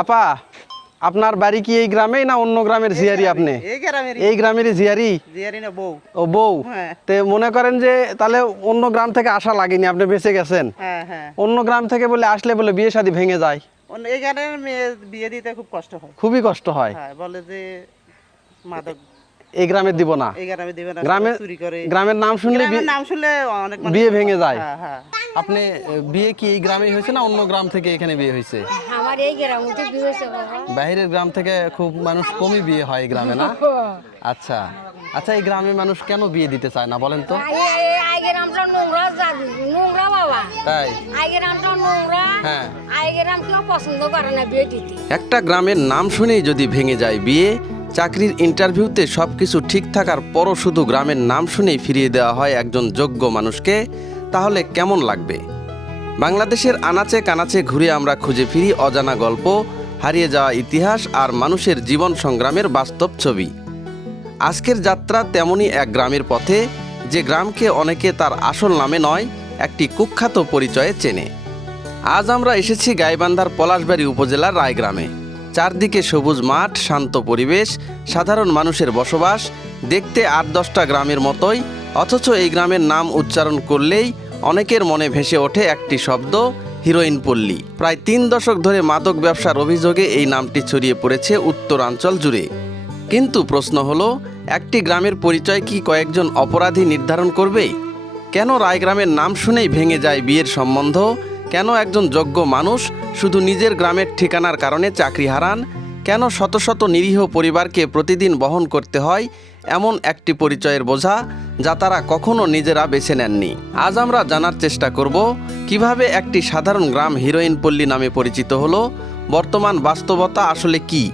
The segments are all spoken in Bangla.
আপা, আপনার বাড়ি কি এই গ্রামেই না অন্য গ্রামের জিয়ারি? আপনি এই গ্রামেরই জিয়ারি? না বউ। ও বউ। হ্যাঁ। তে মনে করেন যে তাহলে অন্য গ্রাম থেকে আসা লাগেনি, আপনি বেঁচে গেছেন। হ্যাঁ হ্যাঁ। অন্য গ্রাম থেকে বলে আসলে বলে বিয়ে শাদী ভেঙে যায়, এখানে মেয়ে বিয়ে দিতে খুব কষ্ট হয়। খুবই কষ্ট হয়। হ্যাঁ, বলে যে মাদক এই গ্রামে দিব না, এই গ্রামে দিবে না, গ্রামে চুরি করে। গ্রামের নাম শুনলে গ্রামের নাম শুনলে অনেক মানুষ বিয়ে ভেঙে যায়। হ্যাঁ হ্যাঁ। আপনি বিয়ে কি এই গ্রামেই হয়েছে না অন্য গ্রাম থেকে এখানে বিয়ে হয়েছে? আমার এই গ্রামে তো বিয়ে হয়েছে বাবা। বাইরের গ্রাম থেকে খুব মানুষ কমই বিয়ে হয় এই গ্রামে, না? আচ্ছা আচ্ছা, এই গ্রামের মানুষ কেন বিয়ে দিতে চায় না বলেন তো? এই গ্রামটা নোংরা জাতি, নোংরা বাবা। তাই? এই গ্রামটা নোংরা। হ্যাঁ। এই গ্রাম কেউ পছন্দ করে না বিয়ে দিতে। একটা গ্রামের নাম শুনেই যদি ভেঙে যায় বিয়ে, চাকরির ইন্টারভিউতে সবকিছু ঠিক থাকার পরও শুধু গ্রামের নাম শুনেই ফিরিয়ে দেওয়া হয় একজন যোগ্য মানুষকে, তাহলে কেমন লাগবে? বাংলাদেশের আনাচে কানাচে ঘুরে আমরা খুঁজে ফিরি অজানা গল্প, হারিয়ে যাওয়া ইতিহাস আর মানুষের জীবন সংগ্রামের বাস্তব ছবি। আজকের যাত্রা তেমনই এক গ্রামের পথে, যে গ্রামকে অনেকে তার আসল নামে নয়, একটি কুখ্যাত পরিচয়ে চেনে। আজ আমরা এসেছি গাইবান্ধার পলাশবাড়ী উপজেলার রায়গ্রামে। চারদিকে সবুজ মাঠ, শান্ত পরিবেশ, সাধারণ মানুষের বসবাস, দেখতে ৮-১০টা গ্রামের মতোই, অথচ এই গ্রামের নাম উচ্চারণ করলেই অনেকের মনে ভেসে ওঠে একটি শব্দ, হিরোইন পল্লী। প্রায় ৩ দশক ধরে মাদক ব্যবসার অভিযোগে এই নামটি ছড়িয়ে পড়েছে উত্তরাঞ্চল জুড়ে। কিন্তু প্রশ্ন হলো, একটি গ্রামের পরিচয় কি কয়েকজন অপরাধী নির্ধারণ করবে? কেন রায়গ্রামের নাম শুনেই ভেঙে যায় বিয়ের সম্বন্ধ? কেন একজন যোগ্য মানুষ শুধু নিজের গ্রামের ঠিকানার কারণে চাকরি হারান? কেন শত শত নিরীহ পরিবারকে প্রতিদিন বহন করতে হয় এমন একটি পরিচয়ের বোঝা, যা তারা কখনো নিজেরা বেছে নেননি? আজ আমরা জানার চেষ্টা করব কিভাবে একটি সাধারণ গ্রাম হিরোইন পল্লী নামে পরিচিত হলো, বর্তমান বাস্তবতা আসলে কি,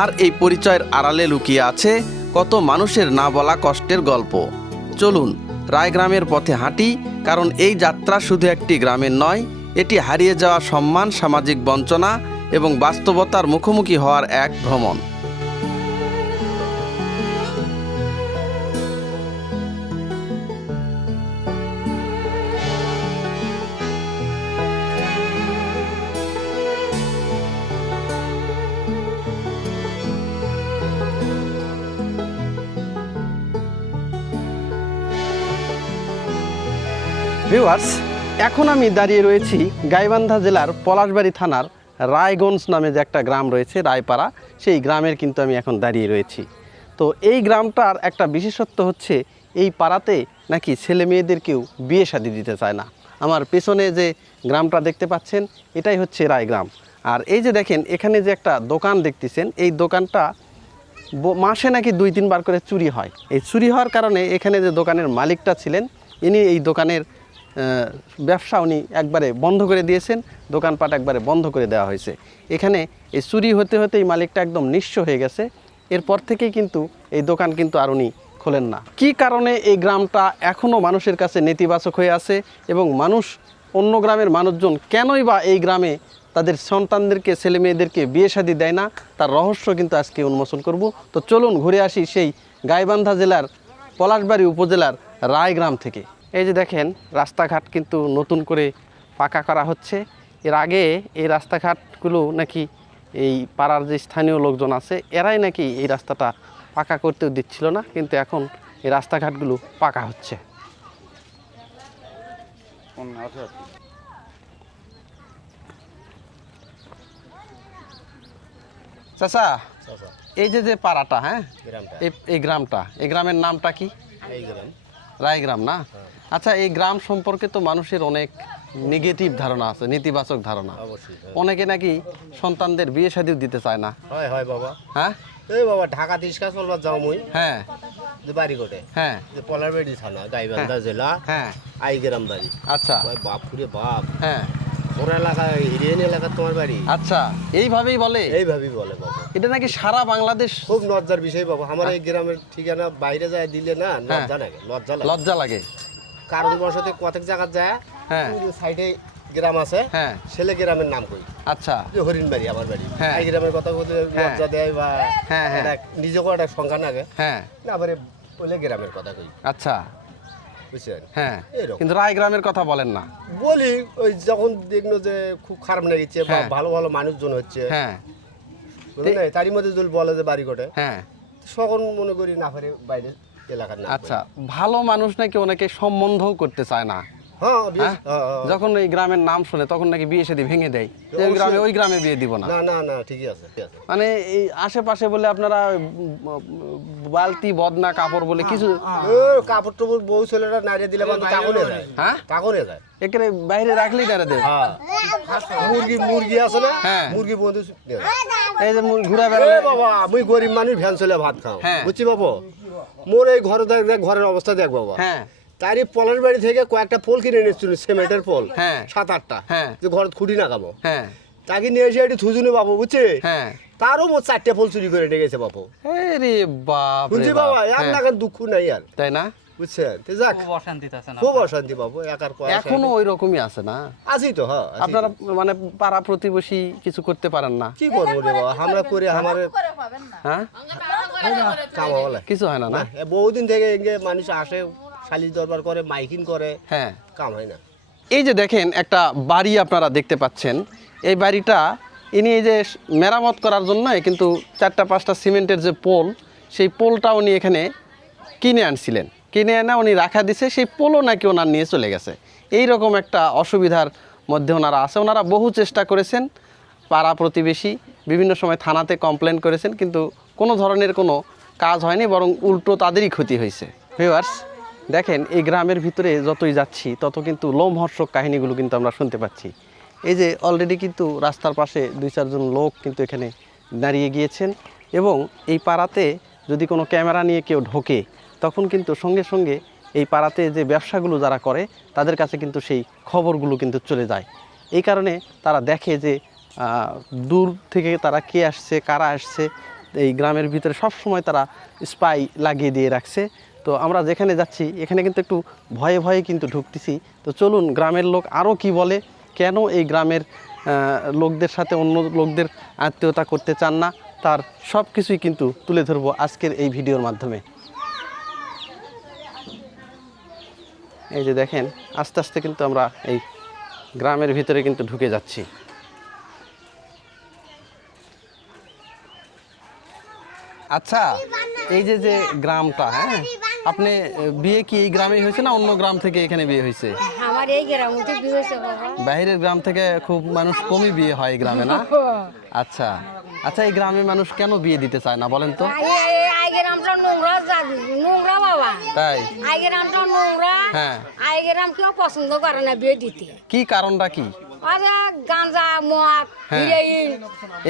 আর এই পরিচয়ের আড়ালে লুকিয়ে আছে কত মানুষের না বলা কষ্টের গল্প। চলুন রায়গ্রামের পথে হাঁটি, কারণ এই যাত্রা শুধু একটি গ্রামের নয়, এটি হারিয়ে যাওয়া সম্মান, সামাজিক বঞ্চনা এবং বাস্তবতার মুখোমুখি হওয়ার এক ভ্রমণ। ভিউয়ার্স, এখন আমি দাঁড়িয়ে রয়েছি গাইবান্ধা জেলার পলাশবাড়ী থানার রায়গঞ্জ নামে যে একটা গ্রাম রয়েছে, রায়পাড়া, সেই গ্রামের কিন্তু আমি এখন দাঁড়িয়ে রয়েছি। তো এই গ্রামটার একটা বিশেষত্ব হচ্ছে এই পাড়াতে নাকি ছেলে মেয়েদেরকেও বিয়ে শাদী দিতে চায় না। আমার পেছনে যে গ্রামটা দেখতে পাচ্ছেন, এটাই হচ্ছে রায়গ্রাম। আর এই যে দেখেন এখানে যে একটা দোকান দেখতেছেন, এই দোকানটা মাসে নাকি 2-3 বার করে চুরি হয়। এই চুরি হওয়ার কারণে এখানে যে দোকানের মালিকটা ছিলেন, ইনি এই দোকানের ব্যবসা উনি একবারে বন্ধ করে দিয়েছেন, দোকানপাট একবারে বন্ধ করে দেওয়া হয়েছে। এখানে এই চুরি হতে হতে এই মালিকটা একদম নিঃস্ব হয়ে গেছে। এরপর থেকেই কিন্তু এই দোকান কিন্তু আর উনি খোলেন না। কী কারণে এই গ্রামটা এখনও মানুষের কাছে নেতিবাচক হয়ে আছে এবং মানুষ, অন্য গ্রামের মানুষজন কেনই বা এই গ্রামে তাদের সন্তানদেরকে, ছেলে মেয়েদেরকে বিয়ে শাদী দেয় না, তার রহস্য কিন্তু আজকে উন্মোচন করব। তো চলুন ঘুরে আসি সেই গাইবান্ধা জেলার পলাশবাড়ী উপজেলার রায়গ্রাম থেকে। এই যে দেখেন রাস্তাঘাট কিন্তু নতুন করে পাকা করা হচ্ছে। এর আগে এই রাস্তাঘাটগুলো নাকি এই পাড়ার যে স্থানীয় লোকজন আছে, এরাই নাকি এই রাস্তাটা পাকা করতেও দিচ্ছিল না, কিন্তু এখন এই রাস্তাঘাটগুলো পাকা হচ্ছে। চাচা, এই যে পাড়াটা, হ্যাঁ, এই গ্রামটা, এই গ্রামের নামটা কি? রায়গ্রাম, না? আচ্ছা, এই গ্রাম সম্পর্কে তো মানুষের অনেক নেগেটিভ ধারণা আছে, নেতিবাচক ধারণা। অনেকে নাকি সন্তানদের বিয়ে শাদী দিতে চায় না। হয় বাবা। হ্যাঁ, এই বাবা ঢাকা তিস্কা চলবার যাও মুই। হ্যাঁ, যে বাড়ি কোটে। হ্যাঁ, যে পলাশবাড়ি থানা, গাইবান্ধা জেলা, হ্যাঁ, আইগ্রাম বাড়ি। আচ্ছা, ওই বাপুরে বাপ। হ্যাঁ, ওর এলাকা, হিরিয়ান এলাকা তোমার বাড়ি। আচ্ছা, এইভাবেই বলে? এইভাবেই বলে বাবা। এটা নাকি সারা বাংলাদেশ খুব লজ্জার বিষয় বাবা। আমার এই গ্রামের ঠিকানা বাইরে যায় দিলে না, লজ্জা লাগে, লজ্জা লাগে। কারণ বসতে কতক জায়গা যায়, হ্যাঁ, সাইডে গ্রাম আছে, হ্যাঁ, ছেলে গ্রামের নাম কই। আচ্ছা, যে হরিণবাড়ি আমার বাড়ি। হ্যাঁ। এই গ্রামের কথা বলতে লজ্জা দেয় বা হ্যাঁ, হ্যাঁ, নিজেকেও একটা সংখ্যা লাগে, হ্যাঁ, না আবার বলে গ্রামের কথা কই। আচ্ছা, বুঝছেন? হ্যাঁ, এরকম। কিন্তু রায়গ্রামের কথা বলেন না। বলি ওই যখন দেখলো যে খুব খারাপ লেগেছে বা হ্যাঁ। ভালো ভালো মানুষজন হচ্ছে, হ্যাঁ, বুঝলেন না? তারই মধ্যে যদি বলে যে বাড়ি কোটে হ্যাঁ সকল মনে করি না পারে বাইরে এলাকার না আচ্ছা ভালো মানুষ নাকি অনেকে সম্বন্ধও করতে চায় না হ্যাঁ হ্যাঁ? যখন এই গ্রামের নাম শুনে তখন নাকি বিয়ে শাদী ভেঙে দেয় যে ওই গ্রামে ওই গ্রামে বিয়ে দিব না না না না ঠিকই আছে ঠিক আছে মানে এই আশেপাশে বলে আপনারা বালতি বদনা কাপড় বলে কিছু ও কাপড় টাপড় বউ ছেলেরা নাড়িয়ে দিলে মানে কাগনে যায় হ্যাঁ কাগনে যায় এখানে বাইরে রাখলেই তারা দেয় হ্যাঁ মুরগি আছে না হ্যাঁ। মুরগি বন্ধু নিয়ে যায়। এই যে ঘুরা এ বেড়ালে বাবা আমি গরিব মানুষ ভ্যান চলে ভাত খাও হ্যাঁ। বুঝছি বাবু মোর এই ঘরে দেখ ঘরের অবস্থা দেখ বাবা হ্যাঁ তারই পলার বাড়ি থেকে কয়েকটা পোল কিনে নিয়েছিল সিমেন্টের পোল হ্যাঁ। 7-8টা হ্যাঁ। যে ঘর খুঁটি না খাবো হ্যাঁ তাকে নিয়ে এসে একটু থুজুনি বাবু বুঝছে হ্যাঁ তারও মোট 4টে পোল চুরি করে নিয়ে গেছে বাবু রে বাপ রে বুঝছি বাপ। বাবা আর হ্যাঁ, নাগার দুঃখ নাই আর তাই না বুঝছেন তো যাক খুব অশান্তি বাবু একার পয়সা এখনো ওই রকমই আছে না আছি তো হ্যাঁ আছি। আপনারা মানে পাড়া প্রতিবেশী কিছু করতে পারেন না কি করবো রে বাবা আমরা করে আমার হ্যাঁ কামা বলে কিছু হয় না না বহুদিন থেকে এগে মানুষ আসে শালিশ দরবার করে মাইকিং করে হ্যাঁ কাম হয় না এই যে দেখেন একটা বাড়ি আপনারা দেখতে পাচ্ছেন এই বাড়িটা ইনি এই যে মেরামত করার জন্য কিন্তু 4টা-5টা সিমেন্টের যে পোল সেই পোলটা উনি এখানে কিনে আনছিলেন কিনে এনে উনি রাখা দিছে সেই পোলও নাকি ওনার নিয়ে চলে গেছে এই রকম একটা অসুবিধার মধ্যে ওনারা আছে ওনারা বহু চেষ্টা করেছেন পাড়া প্রতিবেশী বিভিন্ন সময় থানাতে কমপ্লেন করেছেন কিন্তু কোনো ধরনের কোনো কাজ হয়নি বরং উল্টো তাদেরই ক্ষতি হয়েছে ভিউয়ার্স দেখেন এই গ্রামের ভিতরে যতই যাচ্ছি তত কিন্তু লোমহর্ষক কাহিনীগুলো কিন্তু আমরা শুনতে পাচ্ছি এই যে অলরেডি কিন্তু রাস্তার পাশে 2-4 জন লোক কিন্তু এখানে দাঁড়িয়ে গিয়েছেন এবং এই পাড়াতে যদি কোনো ক্যামেরা নিয়ে কেউ ঢোকে তখন কিন্তু সঙ্গে সঙ্গে এই পাড়াতে যে ব্যবসাগুলো যারা করে তাদের কাছে কিন্তু সেই খবরগুলো কিন্তু চলে যায় এই কারণে তারা দেখে যে দূর থেকে তারা কে আসছে কারা আসছে এই গ্রামের ভিতরে সব সময় তারা স্পাই লাগিয়ে দিয়ে রাখছে তো আমরা যেখানে যাচ্ছি এখানে কিন্তু একটু ভয়ে ভয়ে কিন্তু ঢুকতেছি তো চলুন গ্রামের লোক আরও কি বলে কেন এই গ্রামের লোকদের সাথে অন্য লোকদের আত্মীয়তা করতে চান না তার সব কিছুই কিন্তু তুলে ধরবো আজকের এই ভিডিওর মাধ্যমে এই যে দেখেন আস্তে আস্তে কিন্তু আমরা এই গ্রামের ভিতরে কিন্তু ঢুকে যাচ্ছি আচ্ছা এই যে যে গ্রামটা হ্যাঁ আপনি বিয়ে কি এই গ্রামেই হয়েছে না অন্য গ্রাম থেকে এখানে বিয়ে হয়েছে আমার এই গ্রামে বিয়ে হয়েছে বাবা বাইরের গ্রাম থেকে খুব মানুষ কমই বিয়ে হয় এই গ্রামে না আচ্ছা আচ্ছা এই গ্রামের মানুষ কেন বিয়ে দিতে চায় না বলেন তো এই গ্রামটা নোংরা নোংরা বাবা তাই এই গ্রামটা নোংরা হ্যাঁ এই গ্রাম কেউ পছন্দ করে না বিয়ে দিতে কি কারণটা কি আরে গাঁজা মদ হ্যাঁ। হিরোইন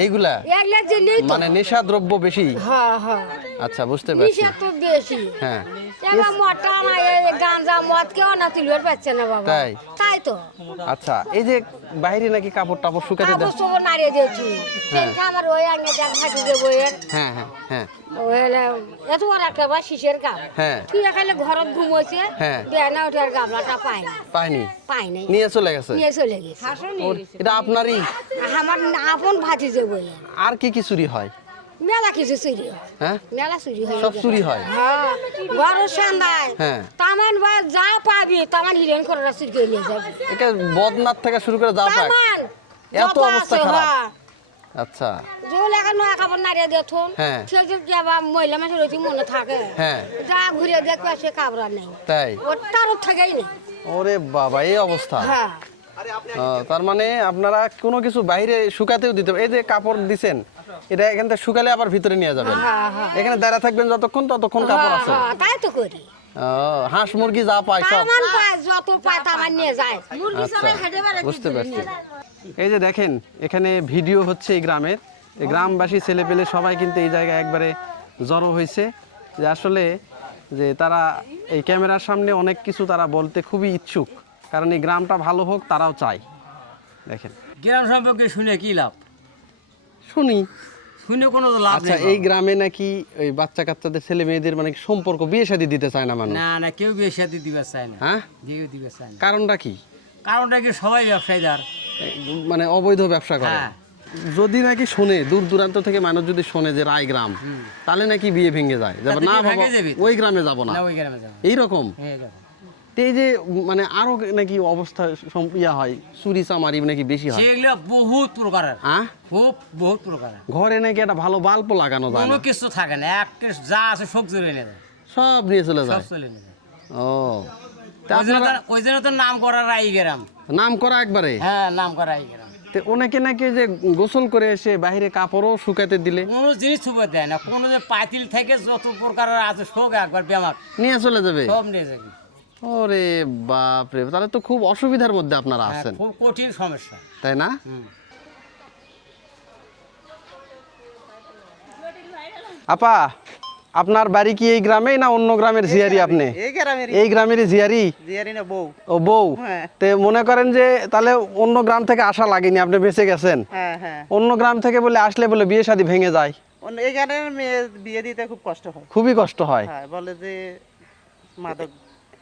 এইগুলা এগুলা জিনিস তো মানে নেশা দ্রব্য বেশি হ্যাঁ হ্যাঁ আচ্ছা বুঝতে পারছি নিশা তো বেশি হ্যাঁ এবার মদটা না গাঁজা মদ কেউ না তুলবার পাচ্ছে না বাবা তাই? তাই তো আচ্ছা এই যে বাইরে নাকি কাপড় টাপড় শুকাতে দেন কাপড় সব নাড়িয়ে দিয়েছি সেটা আমার ওই আগে দেখ থাকি যে বইয়ের হ্যাঁ হ্যাঁ হ্যাঁ ওইলে এত বড় একটা বা শিশের কাপ হ্যাঁ তুই এখানে ঘরত ঘুমোছে হ্যাঁ। বেনা ওঠার গাবলাটা পাই না পাইনি পাই নাই নিয়ে চলে গেছে নিয়ে চলে গেছে এটা আপনারই আমার আপন ভাতিজে বইয়ে আর কি কি চুরি হয় মেলা কিছু চুরি হয় হ্যাঁ মেলা চুরি হয় সব চুরি হয় হ্যাঁ বড় সান্দায় হ্যাঁ তামান বা যা পাবি তামান হিরেন করে চুরি করে নিয়ে যাবি এটা বদনাথ থেকে শুরু করে যা পাক তামান এত অবস্থা খারাপ আচ্ছা যে লেখা নয়া কাপড় নাড়িয়ে দেখুন হ্যাঁ। সে যে যাবা মহিলা মানুষ রয়েছে মনে থাকে হ্যাঁ যা ঘুরে দেখবে সে কাপড় নেই তাই ওর তার থেকেই নেই ওরে বাবা এই অবস্থা হ্যাঁ তার মানে আপনারা কোনো কিছু বাইরে শুকাতেও দিতে এই যে কাপড় দিছেন এটা এখান থেকে শুকালে আবার ভিতরে নিয়ে যাবেন হ্যাঁ, হ্যাঁ। এখানে দাঁড়া থাকবেন ততক্ষণ কাপড় আছে হ্যাঁ, তাই তো করি হাঁস মুরগি যা পায় সব তামান পায় যত পায় তামান নিয়ে যায় মুরগি আচ্ছা সবাই হেঁটে বেড়ায় বুঝতে পারছি এই যে দেখেন এখানে ভিডিও হচ্ছে এই গ্রামের এই গ্রামবাসী ছেলেপেলে সবাই কিন্তু এই জায়গায় একবারে জড়ো হয়েছে যে আসলে যে তারা এই ক্যামেরার সামনে অনেক কিছু তারা বলতে খুবই ইচ্ছুক কারণ এই গ্রামটা ভালো হোক তারাও চায় দেখেন গ্রাম সম্পর্কে শুনে কি লাভ শুনি শুনে কোনো তো লাভ আচ্ছা নেই এই গ্রামে নাকি ওই বাচ্চা কাচ্চাদের ছেলে মেয়েদের মানে সম্পর্ক বিয়ে শাদী দিতে চায় না মানুষ না না কেউ বিয়ে সাথে দিবে চায় না হ্যাঁ কেউ দিবে চায় না কারণটা কি কারণটা কি সবাই ব্যবসায়ীদার মানে অবৈধ ব্যবসা করে হ্যাঁ। যদি নাকি শোনে দূর দূরান্ত থেকে মানুষ যদি শোনে যে রায় গ্রাম তাহলে নাকি বিয়ে ভেঙে যায় যাবে তাতে না বিয়ে বাবা ভেঙে যাবে তো। ওই গ্রামে যাব না না ওই গ্রামে যাবে এইরকম এই দেখো তো এই যে মানে আরো নাকি অবস্থা ইয়া হয়, চুরি চামারি নাকি বেশি হয়? সেগুলো বহুত প্রকারের, হ্যাঁ, খুব বহুত প্রকারের। ঘরে নাকি একটা ভালো বাল্ব লাগানো যায় কোনো না, কিছু থাকে না, এক যা আছে সব চলে নিয়ে যায়, সব নিয়ে চলে সব যায়। চলে নিয়ে যায়। ও, তা ওই জন্য তো নাম করা রাই গ্রাম। নাম করা একবারে। হ্যাঁ, নাম করা রাই গ্রাম। তো অনেকে নাকি যে গোসল করে এসে বাইরে কাপড়ও শুকাতে দিলে কোনো জিনিস ছুপে দেয় না, কোনো যে পাতিল থেকে যত প্রকারের আছে সব একবার ব্যামাক নিয়ে চলে যাবে। সব নিয়ে যাবে। ওরে বাপ রে, তাহলে তো খুব অসুবিধার মধ্যে আপনারা হ্যাঁ, আছেন, খুব কঠিন সমস্যা। তাই না? হুম। আপা, আপনার বাড়ি কি এই গ্রামেই না অন্য গ্রামের জিয়ারি? আপনি এই গ্রামের এই গ্রামেরই জিয়ারি? জিয়ারি না বউ। ও বউ। হ্যাঁ। তে মনে করেন যে তাহলে অন্য গ্রাম থেকে আসা লাগেনি, আপনি বেঁচে গেছেন। হ্যাঁ হ্যাঁ, অন্য গ্রাম থেকে বলে আসলে বলে বিয়ে শাদী ভেঙে যায়, এই গ্রামের মেয়ে বিয়ে দিতে খুব কষ্ট হয়। খুবই কষ্ট হয়। হ্যাঁ, বলে যে মাদক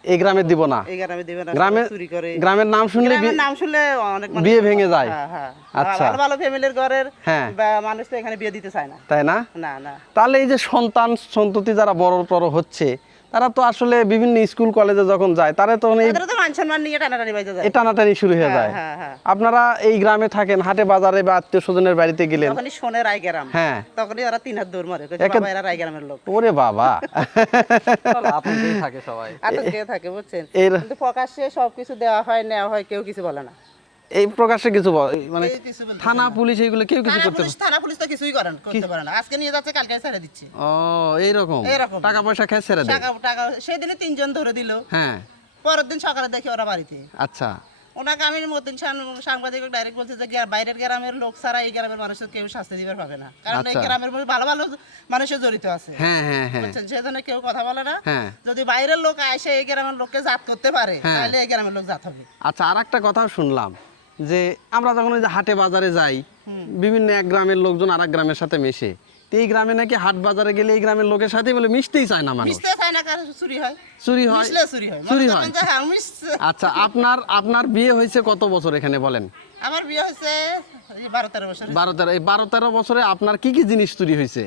এই গ্রামে দিব না, এই গ্রামে দিবে না, গ্রামে চুরি করে। গ্রামের নাম শুনলে গ্রামের নাম শুনলে অনেক মানুষ- বিয়ে ভেঙে যায়। হ্যাঁ হ্যাঁ, আচ্ছা। ভালো ভালো ফ্যামিলির ঘরের হ্যাঁ। মানুষ তো এখানে বিয়ে দিতে চায় না। তাই না? না না, তাহলে এই যে সন্তান সন্ততি যারা বড় বড় হচ্ছে, তারা তো আসলে বিভিন্ন স্কুল কলেজে যখন যায় তারা তো এই তাদের তো মান সম্মান নিয়ে টানাটানি বাজে যায়। টানাটানি শুরু হয়ে যায়। হ্যাঁ হ্যাঁ, আপনারা এই গ্রামে থাকেন, হাটে বাজারে বা আত্মীয় স্বজনের বাড়িতে গেলেন, তখনই শোনে রায় গ্রাম। হ্যাঁ, তখনই ওরা 3 হাত দৌড় মারে, একে- বাবা এরা রায় গ্রামের লোক। ওরে বাবা। আপনাদের থাকে সবাই। আতঙ্কে থাকে, বুঝছেন? এর- কিন্তু প্রকাশ্যে সবকিছু দেওয়া হয়, নেওয়া হয়, কেউ কিছু বলে না। এই প্রকাশ্যে কিছু মানে কেউ কিছু বলতে থানা পুলিশ এগুলো কেউ কিছু করতে থানা পুলিশ তো কিছুই করতে পারে না। আজকে নিয়ে যাচ্ছে, কালকে ছেড়ে দিচ্ছে। ও, এইরকম এইরকম। টাকা পয়সা খেয়ে ছেড়ে দেয়। টাকা টাকা সেদিনে 3 জন ধরে দিল, হ্যাঁ, পরের দিন সকালে দেখি ওরা বাড়িতে। আচ্ছা, ওনাকে আমি মতিন সাংবাদিক ডাইরেক্ট বলছে যে বাইরের গ্রামের লোক ছাড়া এই গ্রামের মানুষের কেউ শাস্তি দিবার পাবে না, কারণ এই আচ্ছা। গ্রামের মধ্যে ভালো ভালো মানুষের জড়িত আছে। হ্যাঁ হ্যাঁ হ্যাঁ বুঝছেন, সেজন্য কেউ কথা বলে না। হ্যাঁ। যদি বাইরের লোক এসে এই গ্রামের লোককে জাত করতে পারে, হ্যাঁ। তাহলে এই গ্রামের লোক জাত হবে। আচ্ছা, আর একটা কথাও শুনলাম যে আমরা যখন ওই যে হাটে বাজারে যাই, বিভিন্ন এক গ্রামের লোকজন আর এক গ্রামের সাথে মেশে, তো এই গ্রামে নাকি হাট বাজারে গেলে এই গ্রামের লোকের সাথে বলে মিশতেই চায় না মানুষ, মিশতে চায় না, কারণ চুরি হয়। চুরি হয়, মিশলে চুরি হয়। চুরি মনে হয়। করেন যে হ্যাঁ, আচ্ছা, আপনার বিয়ে হয়েছে কত বছর এখানে বলেন? আমার বিয়ে হয়েছে 12-13 বছর। 12-13 বছরে আপনার কি কি জিনিস চুরি হয়েছে?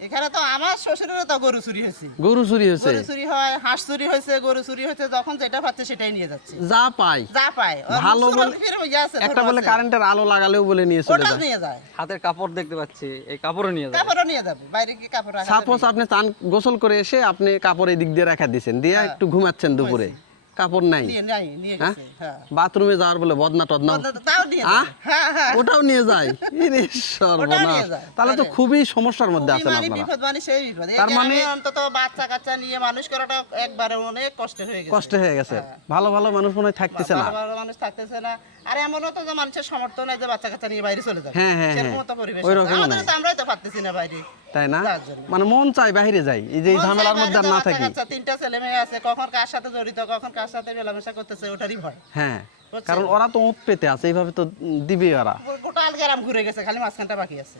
এখানে তো আমার শ্বশুরেরও তো গরু চুরি হয়েছে। গরু চুরি হয়েছে, গরু চুরি হয়, হাঁস চুরি হয়েছে, গরু চুরি হয়েছে। যখন যেটা পাচ্ছে সেটাই নিয়ে যাচ্ছে, যা পাই। যা পায়। ভালো বলে একটা বলে কারেন্টের আলো লাগালেও বলে নিয়ে চলে ওটা যায়। নিয়ে যায়। হাতের কাপড় দেখতে পাচ্ছি, এই কাপড়ও নিয়ে যাবে। কাপড়ও নিয়ে যাবে, বাইরে কি কাপড় রাখা যাবে? সাপোজ আপনি চান গোসল করে এসে আপনি কাপড় এই দিক দিয়ে রাখা দিয়েছেন, দিয়ে একটু ঘুমাচ্ছেন দুপুরে, কাপড় নাই, নিয়ে হ্যাঁ? গেছে। হ্যাঁ, বাথরুমে যাওয়ার বলে বদনা টদনা তাও নিয়ে আহ? যায়। হ্যাঁ হ্যাঁ, ওটাও নিয়ে যায়। ইরে সর্বনাশ, নিয়ে যায়। তাহলে তো খুবই সমস্যার মধ্যে আছেন মানে আপনারা। বিপদ মানে সেই বিপদ। এই তার মানে- গ্রামে অন্তত বাচ্চা কাচ্চা নিয়ে মানুষ করাটা একবারে অনেক কষ্ট হয়ে গেছে। কষ্ট হয়ে গেছে, ভালো ভালো মানুষ মনে হয় থাকতেছে না। ভালো ভালো মানুষ থাকতেছে না। আর এমনও তো যে মানুষের সামর্থ্য নাই যে বাচ্চা কাচ্চা নিয়ে বাইরে চলে যাবে। হ্যাঁ, হ্যাঁ, সেরকম হ্যাঁ। তো পরিবেশ ওই আছে। রকমও আমাদের নাই। তো আমরাই তো পারতেছি না বাইরে তাই না? যার জন্য। মানে মন চাই বাইরে যাই, এই যে এই ঝামেলার মধ্যে আর না বাচ্চা থাকি। কাচ্চা 3টা ছেলে মেয়ে আছে, কখন কার সাথে জড়িত, কখন কার সাথে মেলামেশা করতেছে, ওটারই ভয়। হ্যাঁ, বুঝছেন? কারণ ওরা তো উৎ পেতে আছে, এইভাবে তো দিবে ওরা। গোটা গ্রাম ঘুরে গেছে, খালি মাঝখানটা বাকি আছে।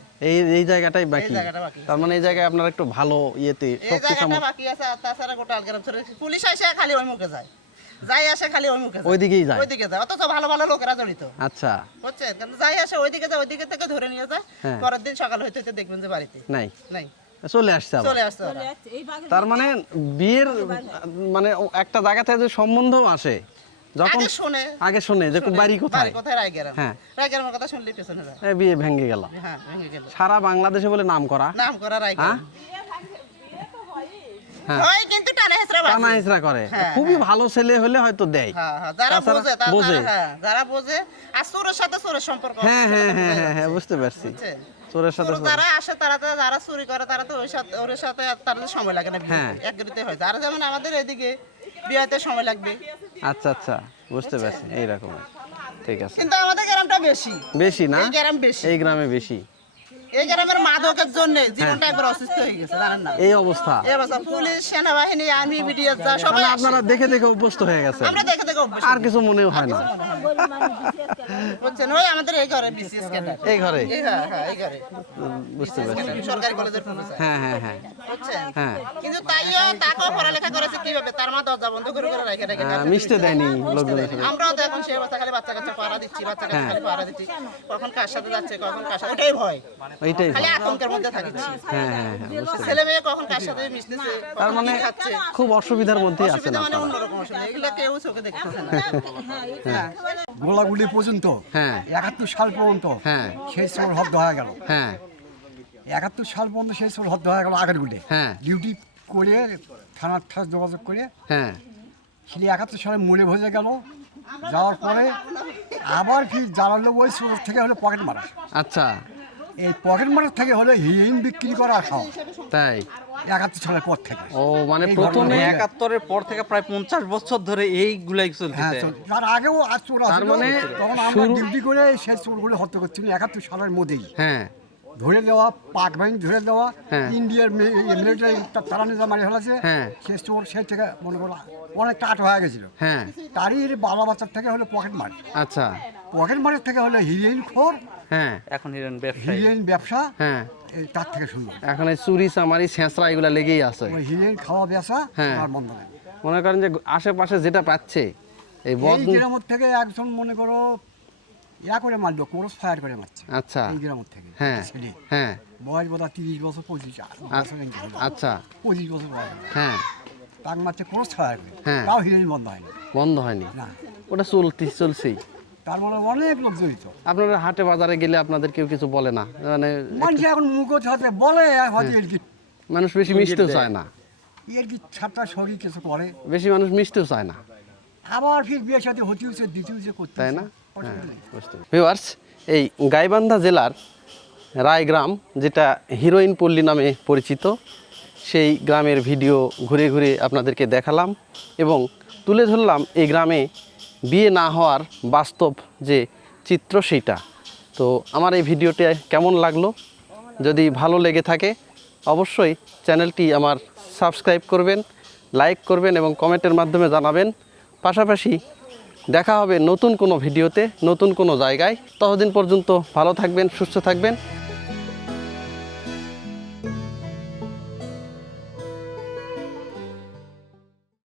এই জায়গাটাই বাকি। জায়গাটা বাকি। তার মানে এই জায়গায় আপনারা একটু ভালো ইয়েতে এই শক্তি জায়গাটা বাকি আছে, আর তাছাড়া গোটা গ্রাম ধরে পুলিশ আসে খালি ওই মুখে যায়, যাই আসে খালি ওই মুখে যায়, ওইদিকেই যায়। ওইদিকে যায়। অথচ ভালো ভালো লোকেরা জড়িত, আচ্ছা, বুঝছেন? কিন্তু যাই আসে ওইদিকে যায়, ওইদিকে থেকে ধরে নিয়ে যায়। হ্যাঁ। পরের দিন সকাল হইতে হইতে দেখবেন যে বাড়িতে নাই, নাই, চলে আসছে আবার। চলে আসছে ওরা। তার মানে বিয়ের মানে একটা জায়গা থেকে যে সম্বন্ধও আসে, যখন আগে শুনে যে বাড়ি কোথায়, কোথায় রায়গ্রাম। হ্যাঁ। রায়গ্রামের কথা শুনলে পেছনে যায়। এই বিয়ে ভেঙে গেল। হ্যাঁ, ভেঙে গেল। সারা বাংলাদেশে বলে নাম করা, নাম করা হ্যাঁ রায়গ্রাম। হ্যাঁ, হয় কিন্তু টানা হেঁচড়া বাজে। টানা ইসরা করে। হ্যাঁ, খুবই ভালো ছেলে হলে হয়তো দেয়। হ্যাঁ, হ্যাঁ, যারা তাছাড়া বোঝে বোঝে। হ্যাঁ, যারা বোঝে। আর চোরের সাথে চোরের সম্পর্ক। হ্যাঁ হ্যাঁ সেটা তো হ্যাঁ বোঝা হ্যাঁ হ্যাঁ, যাচ্ছে। বুঝতে পারছি। বুঝছেন? চোরের সাথে চোর চোর। যারা আসে তারা তো, যারা চুরি করে তারা তো ওর সাথে তাদের সময় লাগে না বিয়েতে। হ্যাঁ। এক গেরিতে হয়। আর যেমন আমাদের এদিকে বিয়েতে সময় লাগবে, আচ্ছা আচ্ছা, বুঝতে পারছি, এইরকম। ঠিক আছে, কিন্তু আমাদের গ্রামটা বেশি। বেশি না? এই গ্রাম বেশি। এই গ্রামে বেশি। এই গ্রামের মাদকের জন্য জীবনটা একবার অসুস্থ হয়ে গেছে, জানেন না? এই অবস্থা এই অবস্থা, পুলিশ, সেনাবাহিনী, আর্মি, বিডিএস যা সবাই মানে আসে। আপনারা দেখে দেখে অভ্যস্ত হয়ে গেছে, আমরা দেখে দেখে অভ্যাস আর কিছু মনেও হয় না। বুঝছেন? ওই আমাদের এই ঘরে বিসিএস ক্যাডার। এই ঘরে হ্যাঁ হ্যাঁ, এই ঘরে বুঝতে পারছি। সরকারি কলেজের প্রফেসর। হ্যাঁ হ্যাঁ হ্যাঁ বুঝছেন? হ্যাঁ। কিন্তু তাকেও পড়ালেখা করেছে কিভাবে, তার মা দরজা বন্ধ করে করে রেখে রেখে হ্যাঁ, মিশতে দেয়নি লোকজনের সাথে। আমরাও তো এখন সেই অবস্থা, খালি বাচ্চা কাচ্চা পাড়া দিচ্ছি, বাচ্চা কাচ্চা খালি পাড়া দিচ্ছি, কখন কার সাথে যাচ্ছে, কখন কার সাথে, ওটাই ভয়। ওইটাই খালি আতঙ্কের মধ্যে থাকছে হ্যাঁ হ্যাঁ হ্যাঁ বুঝতে ছেলে মেয়ে কখন কার সাথে মিশতেছে তার কখন মানে কি খাচ্ছে খুব অসুবিধার মধ্যেই আছেন অসুবিধা মানে আপনারা অন্যরকম অসুবিধা এগুলো কেউ চোখে দেখতেছে না গোলাগুলি পর্যন্ত হ্যাঁ 71 সাল পর্যন্ত হ্যাঁ সেই চোর হদ্দ হয়ে গেল। হ্যাঁ 71 সাল পর্যন্ত সেই চোর হদ্দ হয়ে গেল আগের গুলি হ্যাঁ ডিউটি করে থানার ঠাস যোগাযোগ করে হ্যাঁ সেই 71 সালে মরে ভেজে গেল। যাওয়ার পরে আবার ফির জ্বালালো ওই চোর থেকে হলো পকেট মারা। আচ্ছা এই পকেট মারার থেকে হলো হিরোইন বিক্রি করা খাওয়া তাই 71 সালের পর থেকে। ও মানে এই প্রথমে ঘটনা- 71-এর পর থেকে প্রায় 50 বছর ধরে এইগুলাই হ্যাঁ চলতেছে। তার আগেও আর চোর তার আসছিল। মানে তখন আমরা ডিউটি করে সেই চোরগুলো হত্যা করছিল 71 সালের মধ্যেই। হ্যাঁ ধরে দেওয়া পাক বাহিনী ধরে দেওয়া হ্যাঁ। ইন্ডিয়ার মিলিটারি তারা নিজে মারি ফেলেছে হ্যাঁ। সে চোর সেই থেকে মনে করো অনেক কাট হয়ে গেছিল। হ্যাঁ তারই বাবা বাচ্চার থেকে হলো পকেট মার। আচ্ছা পকেট মারের থেকে হলো হিরোইন খোর, হ্যাঁ এখন হিরেন ব্যবসায়ী। হিরোইন ব্যবসা, হ্যাঁ এই তার থেকে শুরু। এখন এই চুরি চামারি ছেঁচড়া এগুলা লেগেই আছে ওই হিরোইন খাওয়া ব্যবসা হ্যাঁ। আর বন্ধ নেই। মনে করেন যে আশেপাশে যেটা পাচ্ছে এই এই বদমু গ্রামের থেকে একজন মনে করো ইয়া করে মারলো, ক্রস ফায়ার করে মারছে আচ্ছা এই গ্রামের থেকে। হ্যাঁ একটা ছেলে হ্যাঁ বয়স বোধ 30 বছর 25 বছর আচ্ছা 25 বছর বয়স। হ্যাঁ তার মারছে ক্রস ফায়ার করে, হ্যাঁ। তাও হিরোইন বন্ধ হয়নি বন্ধ হয়নি না। ওটা চলছেই তার মানে অনেক লোক জড়িত। আপনারা হাটে বাজারে গেলে আপনাদের কেউ কিছু বলে না মানে মানুষ এখন মুখোশ হাতে বলে হয়তো এর কি মানুষ বেশি মিশতেও চায় না ছাড়টা শরীর কিছু করে, বেশি মানুষ মিশতেও চায় না আবার ফির বিয়ের সাথে হতে হচ্ছে দ্বিতীয় যে করতে তাই না হ্যাঁ বুঝতে ভিউয়ার্স এই গাইবান্ধা জেলার রায়গ্রাম যেটা হিরোইন পল্লী নামে পরিচিত সেই গ্রামের ভিডিও ঘুরে ঘুরে আপনাদেরকে দেখালাম এবং তুলে ধরলাম এই গ্রামে বিয়ে না হওয়ার বাস্তব যে চিত্র সেইটা। তো আমার এই ভিডিওটি কেমন লাগলো, যদি ভালো লেগে থাকে অবশ্যই চ্যানেলটি আমার সাবস্ক্রাইব করবেন, লাইক করবেন এবং কমেন্টের মাধ্যমে জানাবেন। পাশাপাশি দেখা হবে নতুন কোনো ভিডিওতে নতুন কোনো জায়গায়। ততদিন পর্যন্ত ভালো থাকবেন, সুস্থ থাকবেন।